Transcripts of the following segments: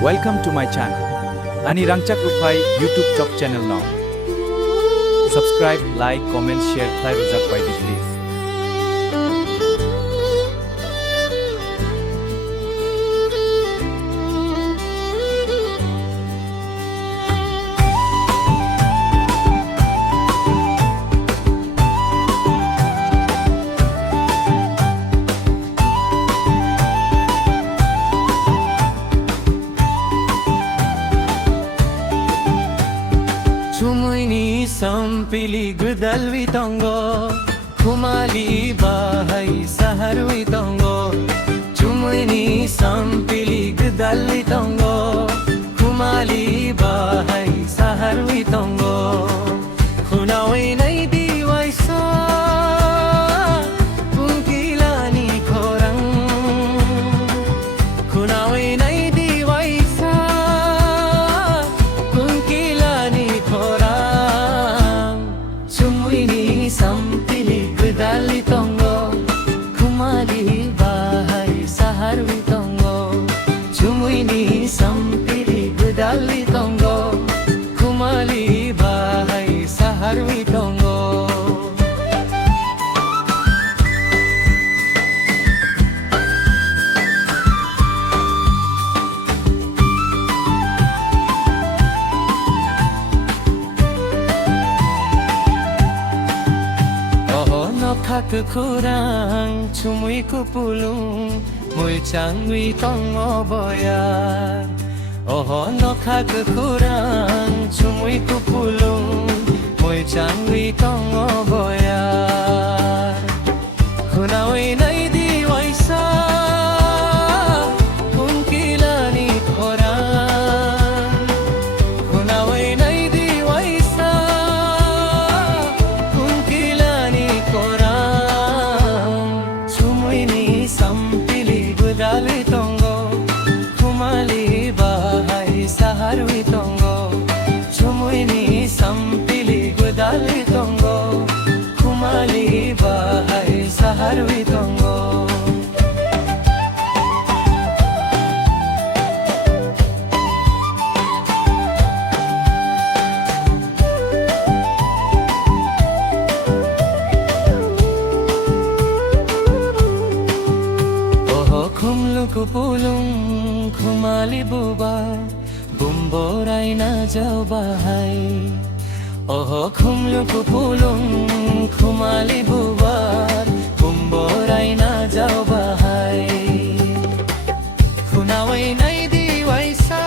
Welcome to my channel. Ani Rangchak Rupai YouTube Top channel now. Subscribe, like, comment, share. Thai Rojak Baidi please. Chumuini sampili gudalvi tongo Kumali bahai saharwi tongo Chumuini sampili gudalvi tongo Kumali bahai saharwi tongo Kunawi nai diwaisa Kungkilani korang Kunawi nai diwaisa Kungkilani korang Chumuini sampili gudali tongo Kumali bahai saharwi tongo Chumuini sampili gudali tongo Kumali bahai saharwi tongo Kakukurang chumui kupulung mulchangwi tongo boyar no kakukurang chumui kupulung mulchangwi tongo boyar Kunawi nai diwaisa kungkilani korang Kunawi nai diwaisa kungkilani korang Sampili gudali tongo Kumali bahai saharwi tongo Chumuini sampili gudali tongo Kumali bahai saharwi tongo Kupulung kumali buba bumborai na jau bahai kumlu kupulung kumali buba bumborai na jau bahai Kunawai nai diwaisa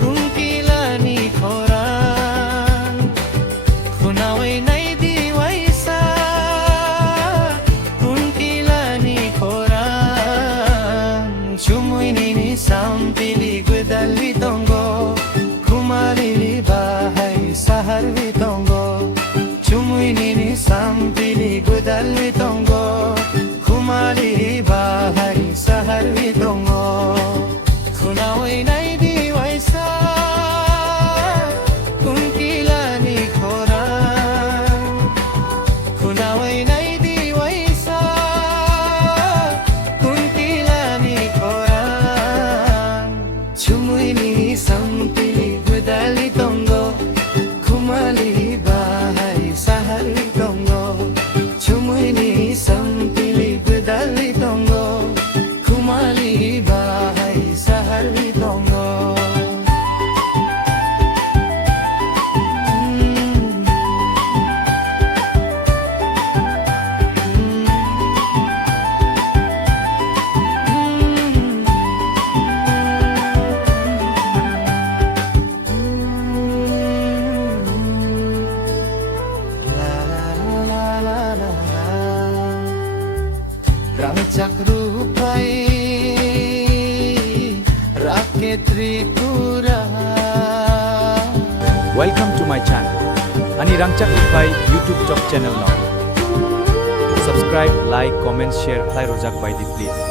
kungkilani korang Kunawai nai diwaisa kungkilani korang Chumuini sampili gudalvi tongo Kumali bahai saharvi tongo Chumuini sampili gudalvi tongo Kumali bahai saharvi tongo Kunawi nai diwaisa kungkilani korang Kunawi nai diwaisa kungkilani korang Chumuini sampili gudali tongo Kumali bahai saharwi tongo Chumuini sampili gudali tongo Kumali bahai saharwi tongo Rangchak Rupai Rakyat Tripura Welcome to my channel. Ani Rangchak Rupai YouTube Top channel now. Subscribe, like, comment, share. Thai Rojak Baidi please.